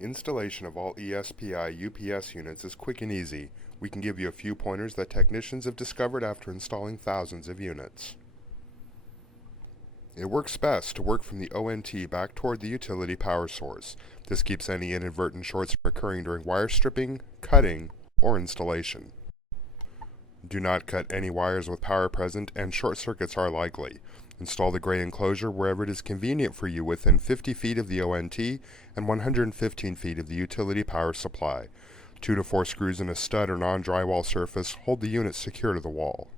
Installation of all ESPi UPS units is quick and easy. We can give you a few pointers that technicians have discovered after installing thousands of units. It works best to work from the ONT back toward the utility power source. This keeps any inadvertent shorts from occurring during wire stripping, cutting, or installation. Do not cut any wires with power present, and short circuits are likely. Install the gray enclosure wherever it is convenient for you within 50 feet of the ONT and 115 feet of the utility power supply. 2 to 4 screws in a stud or non-drywall surface hold the unit secure to the wall.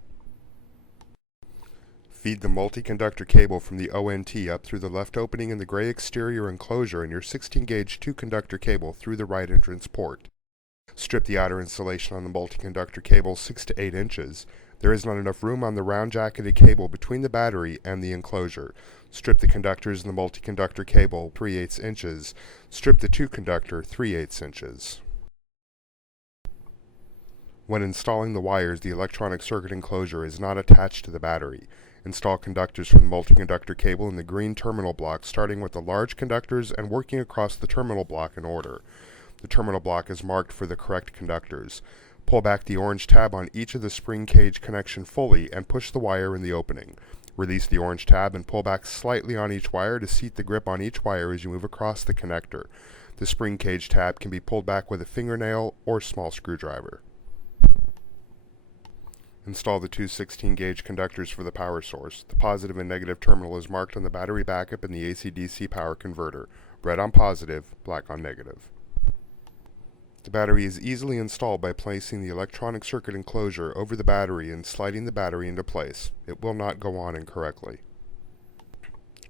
Feed the multi-conductor cable from the ONT up through the left opening in the gray exterior enclosure and your 16-gauge 2-conductor cable through the right entrance port. Strip the outer insulation on the multi-conductor cable 6 to 8 inches. There is not enough room on the round jacketed cable between the battery and the enclosure. Strip the conductors in the multi-conductor cable 3/8 inches. Strip the 2-conductor 3/8 inches. When installing the wires, the electronic circuit enclosure is not attached to the battery. Install conductors from the multi-conductor cable in the green terminal block, starting with the large conductors and working across the terminal block in order. The terminal block is marked for the correct conductors. Pull back the orange tab on each of the spring cage connection fully and push the wire in the opening. Release the orange tab and pull back slightly on each wire to seat the grip on each wire as you move across the connector. The spring cage tab can be pulled back with a fingernail or small screwdriver. Install the two 16-gauge conductors for the power source. The positive and negative terminal is marked on the battery backup and the AC-DC power converter. Red on positive, black on negative. The battery is easily installed by placing the electronic circuit enclosure over the battery and sliding the battery into place. It will not go on incorrectly.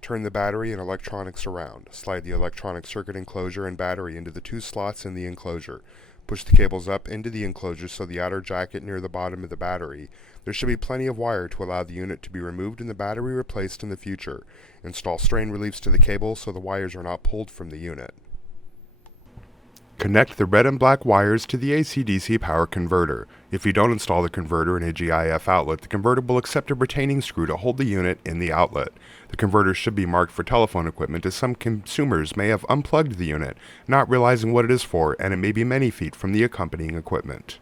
Turn the battery and electronics around. Slide the electronic circuit enclosure and battery into the 2 slots in the enclosure. Push the cables up into the enclosure so the outer jacket near the bottom of the battery. There should be plenty of wire to allow the unit to be removed and the battery replaced in the future. Install strain reliefs to the cable so the wires are not pulled from the unit. Connect the red and black wires to the AC-DC power converter. If you don't install the converter in a GIF outlet, the converter will accept a retaining screw to hold the unit in the outlet. The converter should be marked for telephone equipment, as some consumers may have unplugged the unit, not realizing what it is for, and it may be many feet from the accompanying equipment.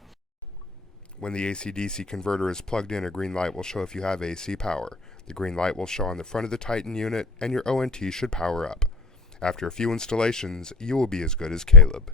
When the AC-DC converter is plugged in, a green light will show if you have AC power. The green light will show on the front of the Titan unit, and your ONT should power up. After a few installations, you will be as good as Caleb.